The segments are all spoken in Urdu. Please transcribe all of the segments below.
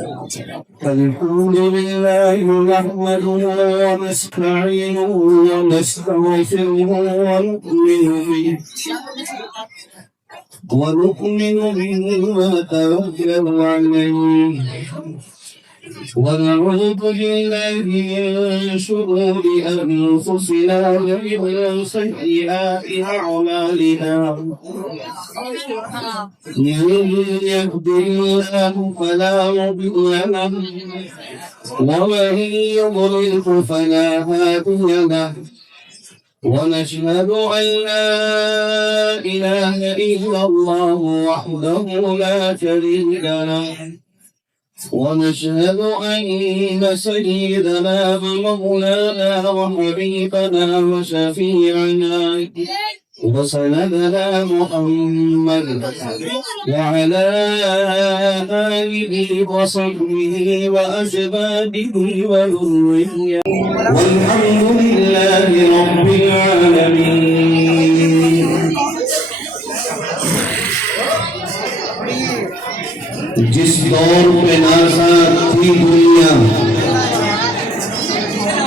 الحمد لله نحمده ونستعينه ونستغفره ونؤمن به ونتوكل عليه ونعوذ بالله من شرور أنفسنا ومن سيئات أعمالنا من يهده الله فلا مضل له ومن يضلل فلا هادي له ونشهد أن لا إله إلا الله وحده لا شريك له ونشهد أن سيدنا ومولانا وحبيبنا وشفيعنا وسندنا محمد وعلى آله وصحبه وأزواجه وذريته والحمد لله رب العالمين. جس دور پہ نازاں تھی دنیا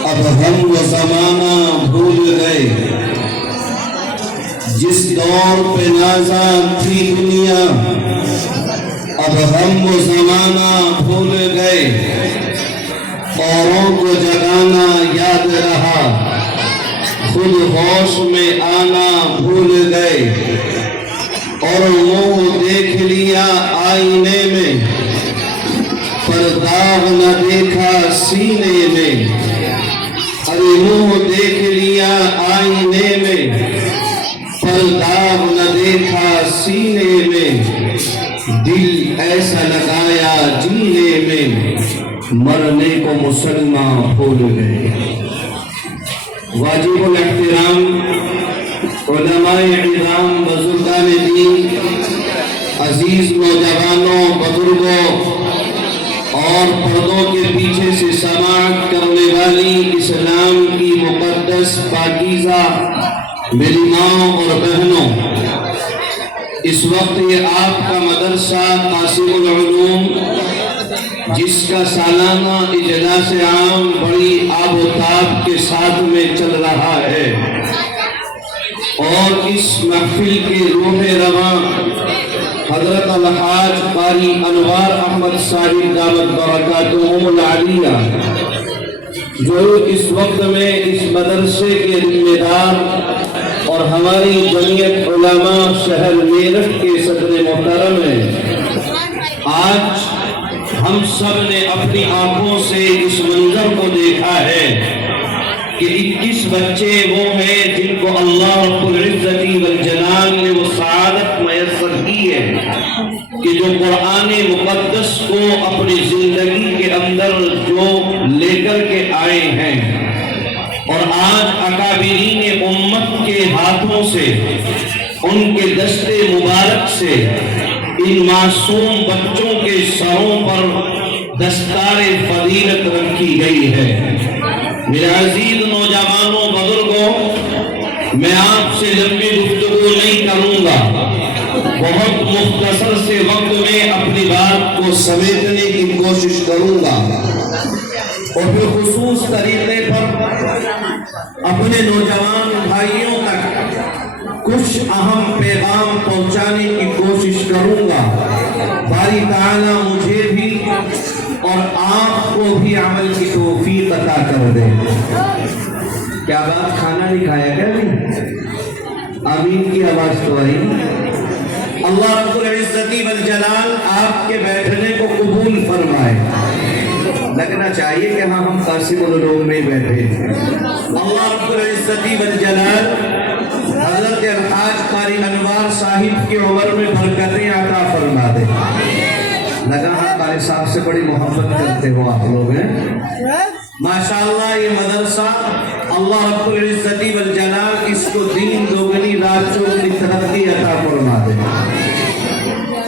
اب ہم وہ زمانہ بھول گئے. جس دور پہ نازاں تھی دنیا اب ہم وہ زمانہ بھول گئے. اوروں کو جگانا یاد رہا خود ہوش میں آنا بھول گئے. اور منہ دیکھ لیا آئینے میں پر داغ نہ دیکھا سینے میں. ارے منہ دیکھ لیا آئینے میں پر داغ نہ دیکھا سینے میں. دل ایسا لگایا جینے میں مرنے کو مسلمان بھول گئے. واجب الاحترام علماء اعظام بزرگان دین، عزیز نوجوانوں، بزرگوں اور پردوں کے پیچھے سے سماعت کرنے والی اسلام کی مقدس پاکیزہ میری ماں اور بہنوں، اس وقت یہ آپ کا مدرسہ قاسم العلوم جس کا سالانہ اجلاس عام بڑی آب و تاب کے ساتھ میں چل رہا ہے، اور اس محفل کے روح رواں حضرت الحاج قاری انوار احمد صاحب دامت برکاتہم العالیہ جو اس وقت میں اس مدرسے کے ذمہ دار اور ہماری جمعیت علماء شہر میرٹھ کے صدر محترم ہیں. آج ہم سب نے اپنی آنکھوں سے اس منظر کو دیکھا ہے کہ 21 بچے وہ ہیں جن کو اللہ رب العزت والجلال نے وہ سعادت میسر کی ہے کہ جو قرآن مقدس کو اپنی زندگی کے اندر جو لے کر کے آئے ہیں، اور آج اکابرین امت کے ہاتھوں سے، ان کے دستے مبارک سے ان معصوم بچوں کے سروں پر دستار فضیلت رکھی گئی ہے. میرے عزیز نوجوانوں، بزرگوں، میں آپ سے لمبی گفتگو نہیں کروں گا. بہت مختصر سے وقت میں اپنی بات کو سمیٹنے کی کوشش کروں گا اور پھر خصوص طریقے پر اپنے نوجوان بھائیوں تک کچھ اہم پیغام پہنچانے کی کوشش کروں گا. باری تعالیٰ مجھے بھی اور آپ کو بھی عمل کی توفیق عطا کر دے. کیا بات، کھانا نہیں کھایا کیا؟ نہیں. آمین کی آواز تو آئی. اللہ رب العزت والجلال آپ کے بیٹھنے کو قبول فرمائے. لگنا چاہیے کہ ہاں ہم قاسم العلوم میں بیٹھے. اللہ رب العزت والجلال حضرت الحاج قاری انوار صاحب کی عمر میں برکتیں عطا فرما دے. لگا ہاں قاری صاحب سے بڑی محبت کرتے ہو آپ لوگ ہیں. ماشاءاللہ یہ مدرسہ اللہ رب العزت والجلال اس کو دین دوگنی رات چوگنی ترقی عطا فرما دے.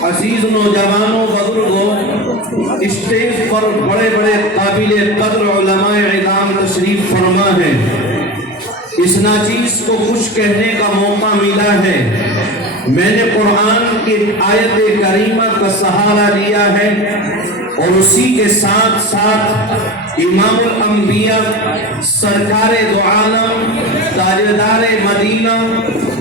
عزیز نوجوانوں، بزرگوں، اسٹیج پر بڑے بڑے قابل قدر علماء اعظام تشریف فرما ہے. اس ناچیز کو کچھ کہنے کا موقع ملا ہے. میں نے قرآن کی آیت کریمہ کا سہارا لیا ہے اور اسی کے ساتھ ساتھ امام الانبیاء سرکار دو عالم تاجدار مدینہ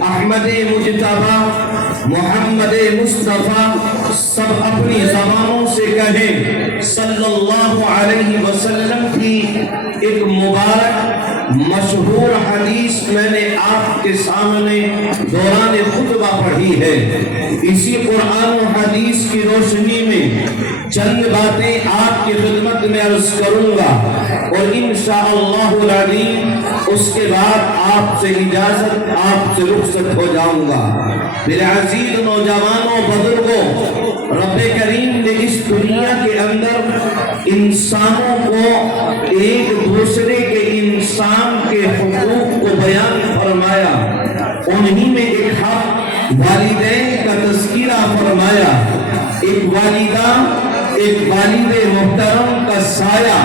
احمد مجتبی محمد مصطفیٰ سب اپنی زبانوں سے کہیں صلی اللہ علیہ وسلم کی ایک مبارک مشہور حدیث میں نے آپ کے سامنے دوران خطبہ پڑھی ہے۔ اسی قرآن و حدیث کی روشنی میں چند باتیں آپ کی خدمت میں عرض کروں گا اور انشاءاللہ العظیم اس کے بعد آپ سے اجازت، آپ سے رخصت ہو جاؤں گا۔ میرے عزیز نوجوانوں، بزرگوں، رب کریم نے اس دنیا کے اندر انسانوں کو ایک دوسرے کے انسان کے حقوق کو بیان فرمایا، انہی میں ایک حق والدین کا تذکرہ فرمایا۔ ایک والدہ، ایک والد محترم کا سایہ،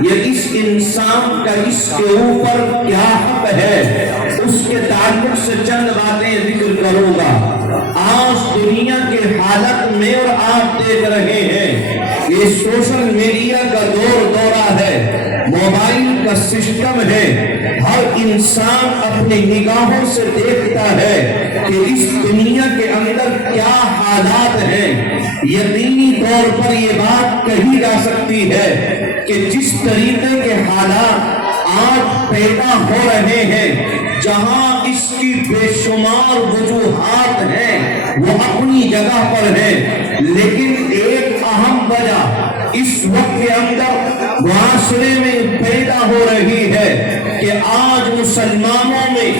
یہ اس انسان کا اس کے اوپر کیا حق ہے، اس کے تعلق سے چند باتیں ذکر کروں گا۔ آج دنیا کے حالت میں اور آپ دیکھ رہے ہیں یہ سوشل میڈیا کا دورہ ہے، موبائل کا سسٹم ہے، ہر انسان اپنی نگاہوں سے دیکھتا ہے کہ اس دنیا کے اندر کیا حالات ہیں۔ یقینی طور پر یہ بات کہی جا سکتی ہے کہ جس طریقے کے حالات آج پیدا ہو رہے ہیں، جہاں اس کی بے شمار وجوہات ہیں وہ اپنی جگہ پر ہے، لیکن ایک اہم وجہ اس وقت کے اندر معاشرے میں پیدا ہو رہی ہے کہ آج مسلمانوں میں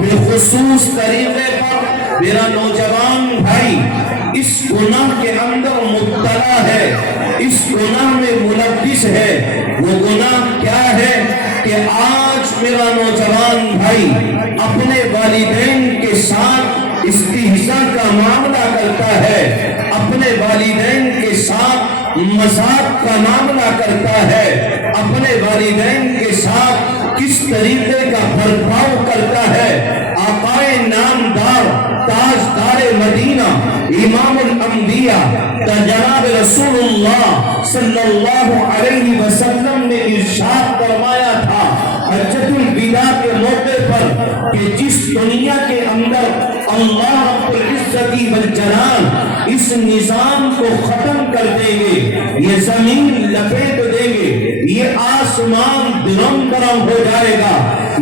بالخصوص طریقے پر میرا نوجوان بھائی اس گناہ کے اندر مبتلا ہے، اس گناہ میں ملوث ہے۔ وہ گناہ کیا ہے کہ آج میرا نوجوان بھائی اپنے والدین کے ساتھ استہزاء کا معاملہ کرتا ہے، اپنے والدین کے ساتھ مذاق کا معاملہ کرتا ہے، اپنے والدین کے ساتھ کس طریقے کا برتاؤ کرتا ہے۔ آقائے نامدار تاجدار مدینہ امام الانبیاء جناب رسول اللہ صلی اللہ علیہ وسلم نے ارشاد فرمایا تھا حجۃ الوداع کے موقع پر کہ جس دنیا کے اندر اللہ رب العزت والجلال اس نظام کو ختم کر دیں گے، یہ زمین لپیٹ دیں گے، یہ آسمان درم برم ہو جائے گا،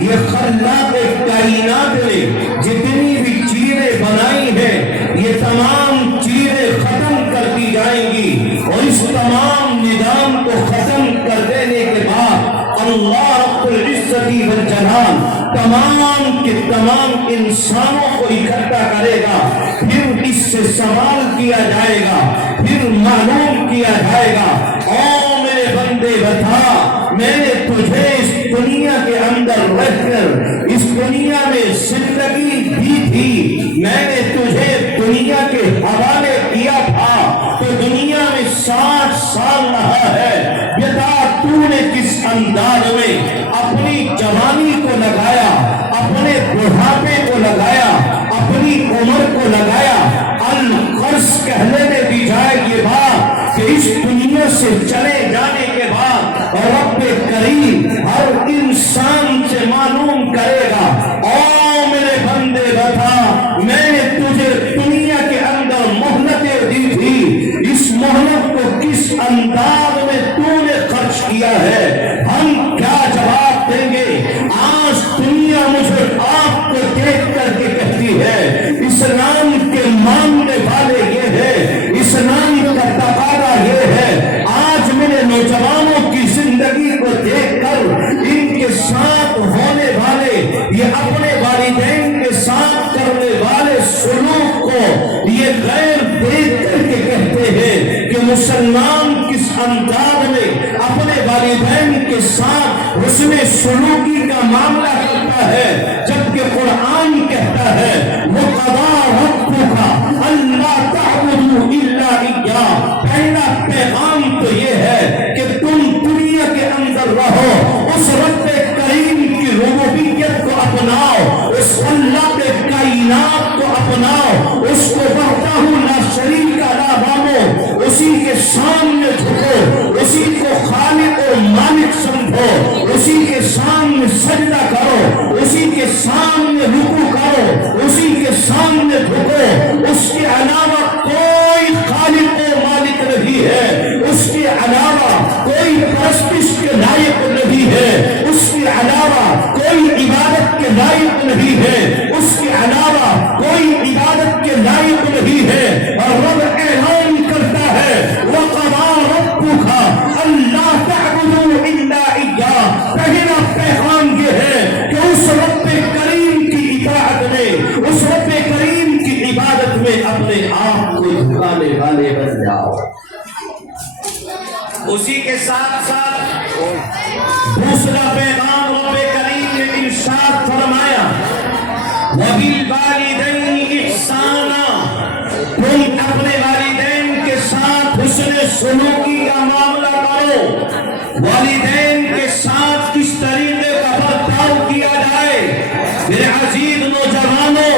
یہ خلاق کائنات نے جتنی بھی چیزیں بنائی ہیں یہ تمام چیزیں ختم کر دی جائیں گی، اور اس تمام نظام کو ختم کر دینے کے بعد اللہ رب العزت والجلال تمام کے تمام انسانوں کو اکٹھا کرے گا، پھر اس سے سوال کیا جائے گا، پھر معلوم کیا جائے گا، او میرے بندے بتا، میں نے تجھے اس دنیا کے اندر رہ کر اس دنیا میں زندگی دی تھی، میں نے تجھے دنیا کے حوالے کیا تھا تو دنیا میں 60 سال رہا ہے، بتا تو نے کس انداز میں اپنی جوانی کو لگایا، اپنے بڑھاپے کو لگایا، اپنی عمر کو لگایا۔ القرض کہنے میں بھی جائے یہ بات کہ اس دنیا سے چلے جانے کے بعد رب کریم ہر انسان سے معلوم کرے گا، او میرے بندے بتا، میں نے تجھے دنیا کے اندر مہلتیں دی تھی، اس مہلت کو کس انداز میں تو نے خرچ کیا ہے؟ ہم کیا جواب دیں گے؟ آج دنیا مجھے آپ کو دیکھ کر کے کہتی ہے اسلام کے ماننے والے یہ ہے، اسلام کا تقاضا یہ ہے۔ آج میرے نوجوانوں کی زندگی کو دیکھ کر ان کے ساتھ ہونے والے، یہ اپنے والدین کے ساتھ کرنے والے سلوک کو یہ غیر دیکھ کر کے کہتے ہیں کہ مسلمان کس انداز میں اپنے والدین کے ساتھ حسن سلوکی کا معاملہ کرتا ہے، جبکہ قرآن کہتا ہے وَقَضَىٰ رَبُّكَ أَلَّا تَعْبُدُوا إِلَّا إِيَّاهُ۔ پہلا پیغام تو یہ ہے کہ تم دنیا کے اندر رہو، اس رب کریم کی ربوبیت کو اپناؤ، اس اللہ کے کائنات کو اپناؤ، اس کو وحدہ لا شریک لا مانو، اسی کے سامنے جھکو، اسی کے ساتھ ساتھ دوسرا پیغام رب کریم نے ارشاد فرمایا وَبِالْوَالِدَيْنِ إِحْسَانًا، تم اپنے والدین کے ساتھ حسن سلوکی کا معاملہ کرو۔ والدین کے ساتھ کس طریقے کا برتاؤ کیا جائے؟ میرے عزیز نوجوانوں،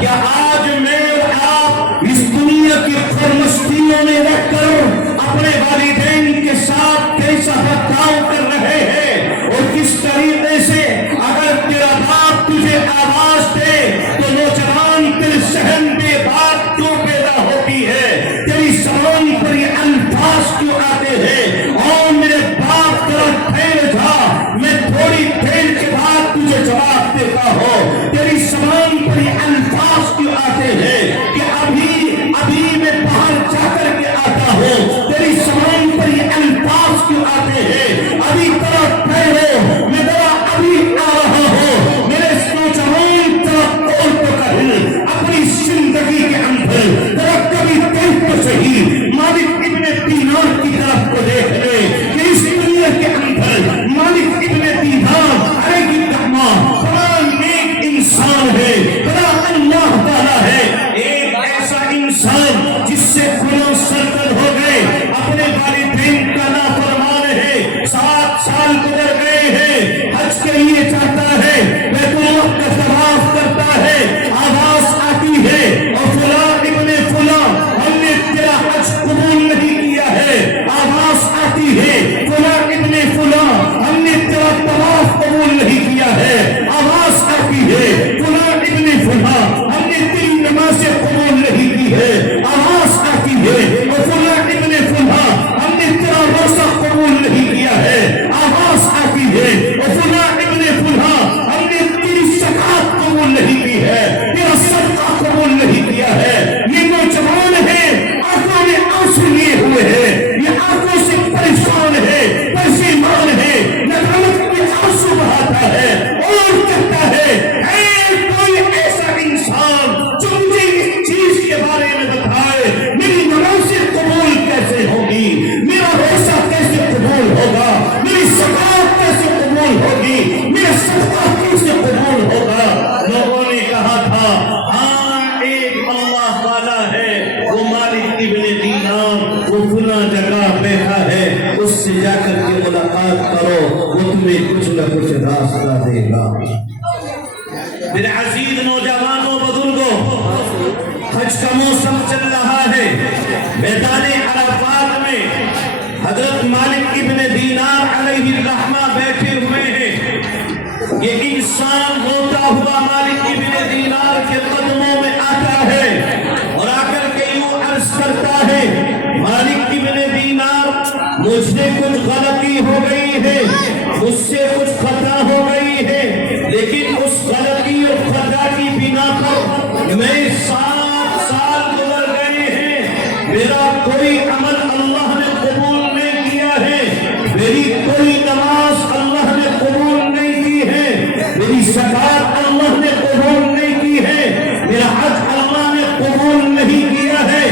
کیا آج میں اور آپ اس دنیا کی خرمستیوں میں رکھ کر اپنے والدین کے ساتھ کیسا برتاؤ کر رہے ہیں اور کس طریقے سے اگر تیرا باپ تجھے آواز دے تو نوجوان تیرے ذہن میں بات کیوں پیدا ہوتی ہے؟ تیری زبان پر یہ الفاظ کیوں آتے ہیں؟ اور میرے باپ ذرا ٹھہر جا، میں تھوڑی دیر کے بعد تجھے جواب دیتا ہوں۔ تیری زبان پر یہ الفاظ کیوں آتے ہیں کہ ابھی میں باہر جا کر کے آتا ہوں؟ تیری زبان پر یہ الفاظ کیوں آتے ہیں؟ ابھی ذرا ٹھہرو، میں ذرا ابھی آ رہا ہوں۔ میرے نوجوان اپنی زندگی کے اندر ذرا کبھی دل کو صحیح مالک ابن دینار کی طرف کو دیکھ لے کہ اس دنیا کے اندر مالک ابن دینار علیہ الرحمہ بڑا نیک انسان ہے، بڑا اللہ تعالیٰ ہے، ایک ایسا انسان جس سے گناہ سرزد ہو گئے، اپنے والدین کا نافرمان ہے، 7 سال گزر گئے ہیں، حج کے لیے جاتا ہے، بیت اللہ کا طواف کرتا ہے، آواز آتی ہے اور فلاں ابن فلاں ہم نے تیرا حج قبول نہیں کیا ہے، آواز آتی ہے فلاں ابن فلاں ہم نے تیرا طواف قبول نہیں کیا ہے، آواز آتی ہے فلاں ابن فلاں ہم نے تیری نمازیں قبول نہیں کی ہے، آواز آتی ہے اور فلاں ابن فلاں ہم نے تیرا روزہ قبول نہیں کیا ہے، آواز آتی ہے اور فلاں ابن فلاں ہم نے تیری زکات قبول نہیں کی ہے، تیرا صدقہ قبول نہیں کیا ہے۔ یہ نوجوان ہے، آنکھوں میں آنسو لیے ہوئے ہیں، یہ آنکھوں سے پریشان ہے، پریشان ہے، ندامت کے آنسو بہاتا ہے اور کہتا ہے اے کوئی ایسا انسان جو مجھے اس چیز کے بارے میں بتائے، میری نمازیں قبول کیسے ہوگی، میرا روزہ کیسے قبول ہوگا، میری زکات کیسے قبول ہوگی، میرا صدقہ کیسے قبول ہوگا؟ لوگوں نے کہا تھا ہاں ایک اللہ والا ہے، وہ مالک ابن دینار، وہ فلاں جگہ بیٹھا ہے، اس سے جا کر کے ملاقات کرو، وہ تمہیں کچھ نہ کچھ راستہ دے گا۔ میرے عزیز نوجوانوں، بزرگوں، حج کا موسم چل رہا ہے، میدان عرفات میں حضرت مالک ابن دینار علیہ الرحمہ بیٹھے ہوئے ہیں۔ یہ انسان روتا ہوا مالک ابن دینار کے قدموں میں آتا ہے اور آ کر کے یوں عرض کرتا ہے مالک ابن دینار، مجھ سے کچھ غلطی ہو گئی ہے، مجھ سے کچھ خطا ہو گئی ہے، لیکن اس غلطی اور خطا کی بنا پر میں 7 سال گزر گئے ہیں، میرا کوئی عمل اللہ نے قبول نہیں کیا ہے، میری کوئی نماز اللہ نے قبول نہیں کی ہے، میری زکات اللہ نے قبول نہیں کی ہے، میرا حج اللہ نے قبول نہیں کیا ہے۔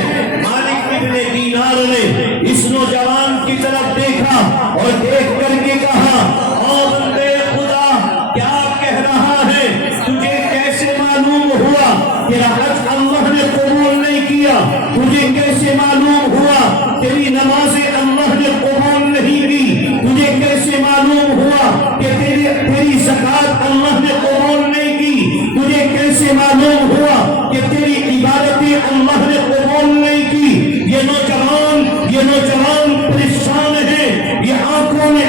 مالک ابن دینار نے اس نوجوان کی طرف دیکھا اور دیکھ کر کے کہا او بندے خدا، کیا کہہ رہا ہے؟ تجھے کیسے معلوم ہوا تیرا حج اللہ نے قبول نہیں کیا؟ تجھے کیسے معلوم ہوا تیری نمازیں اللہ نے قبول نہیں کی؟ تجھے کیسے معلوم ہوا کہ تیری زکات اللہ نے قبول نہیں کی؟ تجھے کیسے معلوم ہوا کہ تیری عبادتیں اللہ نے قبول نہیں کی؟ یہ نوجوان پریشان ہے، یہ آنکھوں میں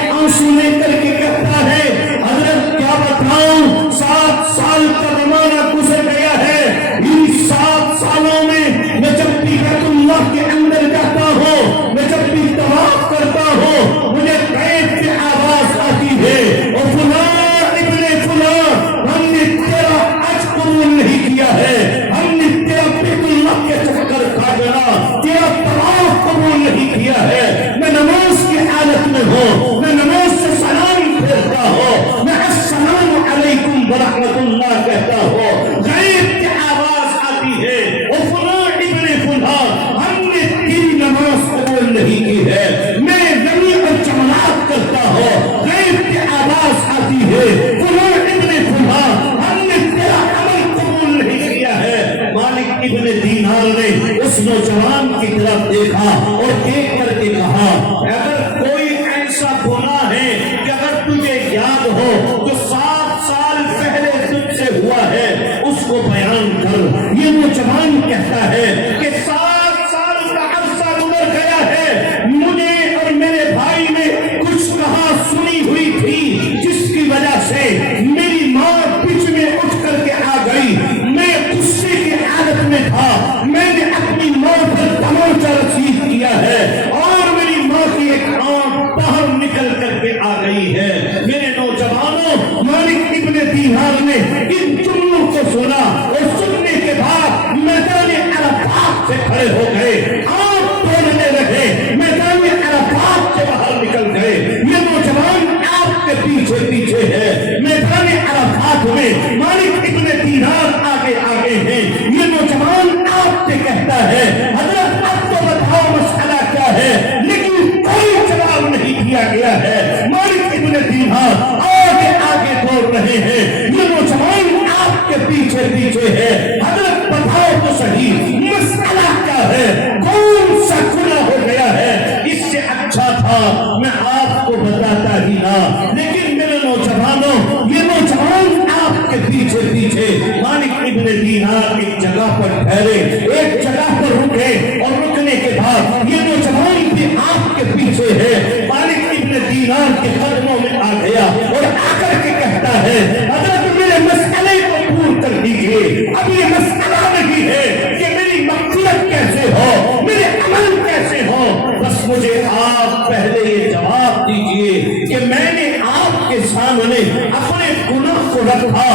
ایسا گناہ ہے کہ اگر تجھے یاد ہو جو 7 سال پہلے تجھ سے ہوا ہے اس کو بیان کر۔ یہ نوجوان کہتا ہے کہ 7 سال کا عرصہ گزر گیا ہے، مجھے اور میرے بھائی میں کچھ کہا سنی ہوئی تھی جس کی وجہ سے میری ماں بیچ میں اٹھ کر کے آ گئی، میں غصے کی حالت میں تھا، میں نے اپنی ماں پر تماچا رسید کیا ہے اور میری ماں کی ایک آنکھ باہر نکل کر کے آ گئی ہے۔ میرے نوجوانوں، مالک ابن دینار نے ان جملوں کو سنا اور سننے کے بعد میدان عرفات سے کھڑے ہو گئے، آنکھ توڑنے لگے، میدان عرفات سے باہر نکل گئے۔ یہ نوجوان آپ کے پیچھے پیچھے ہے، میدان عرفات میں مالک ابن دینار آگے آگے ہیں۔ یہ نوجوان آپ سے کہتا ہے حضرت اب تو بتاؤ مسئلہ کیا ہے، لیکن کوئی جواب نہیں دیا گیا ہے۔ مالک ابن دینار آگے آگے دوڑ رہے ہیں، یہ نوجوان آپ کے پیچھے پیچھے ہے، حضرت بتاؤ تو صحیح مسئلہ کیا ہے، کون سا گناہ ہو گیا ہے؟ اس سے اچھا تھا میں آپ کو بتاتا ہی نہ، لیکن میرے نوجوانوں، یہ نوجوان آپ کے پیچھے پیچھے مالک ابن دینار ایک جگہ پر ٹھہرے، ایک جگہ پر رکے اور رکنے کے بعد یہ نوجوان بھی آپ کے پیچھے ہے، مالک ابن دینار کے قدموں میں آ گیا اور آ کر کے کہتا ہے حضرت میرے مسئلے کو پور کر دیجیے، اب یہ مسئلہ نہیں ہے کہ میری مغفرت کیسے ہو، میرے عمل کیسے ہو، بس مجھے آپ پہلے یہ جواب دیجیے کہ میں نے آپ کے سامنے اپنے گناہ کو رکھا،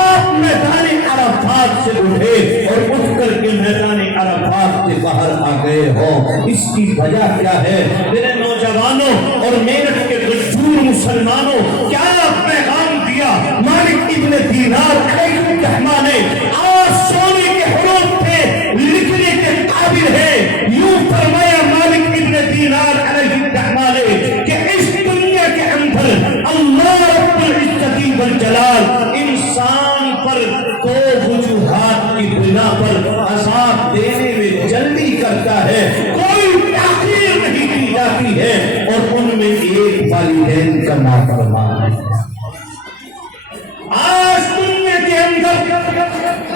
آپ میدان عرفات سے اٹھے اور اٹھ کر کے میدان عرفات سے باہر آ گئے ہو، اس کی وجہ کیا ہے؟ میرے نوجوانوں اور میرٹھ کے مشہور مسلمانوں، کیا پیغام دیا مالک ابن دینار علیہ الرحمہ نے؟ آج سونے کے حروف پہ لکھنے کے قابل ہے، یوں فرمایا مالک ابن دینار علیہ الرحمہ نے کہ اس دنیا کے اندر اللہ رب العزت والجلال انسان پر 2 وجوہات کی بنا پر عذاب دینے میں جلدی کرتا ہے، کوئی تاخیر نہیں کی جاتی ہے، اور ان میں ایک والدین کا نافرمان ہے۔ آج دنیا کے اندر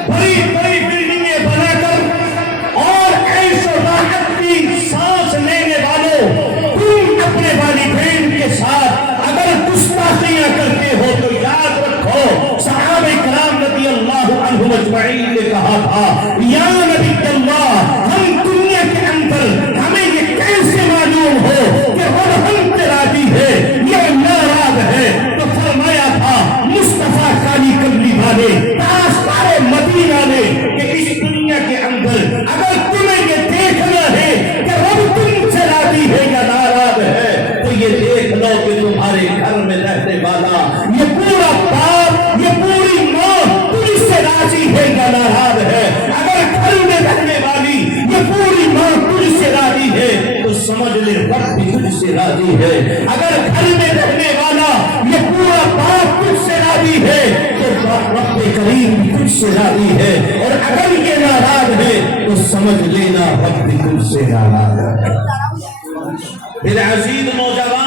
بڑی بڑی بلڈنگیں بنا کر اور عیش و راحت کی سانس لینے والوں، تم اپنے والدین کے ساتھ اگر گستاخیاں کرتے ہو تو یاد رکھو صحابہ کرام رضی اللہ عنہم اجمعین نے کہا تھا یا نبی اللہ، ہم دنیا کے اندر ہمیں یہ کیسے معلوم ہو کہ رب ہم پہ راضی ہے یا ناراض ہے؟ تو فرمایا تھا مصطفیٰ کالی کملی والے تاجدار مدینہ نے کہ اس دنیا کے اندر اگر تمہیں یہ دیکھنا ہے کہ رب تم سے راضی ہے یا ناراض ہے تو یہ دیکھ لو کہ تمہارے گھر میں رہنے والا یہ پورا باپ، یہ پوری ماں تم سے راضی ہے یا ناراض ہے۔ اگر گھر میں رہنے والی یہ پوری ماں تجھ سے راضی ہے تو سمجھ لے رب بھی تجھ سے راضی ہے، اگر گھر میں رہنے والا یہ پورا باپ تجھ سے راضی ہے تو رب کریم بھی تجھ سے راضی ہے، اور اگر یہ ناراض ہے تو سمجھ لینا رب بھی تجھ سے ناراض ہے۔ پھر عزیز نوجوان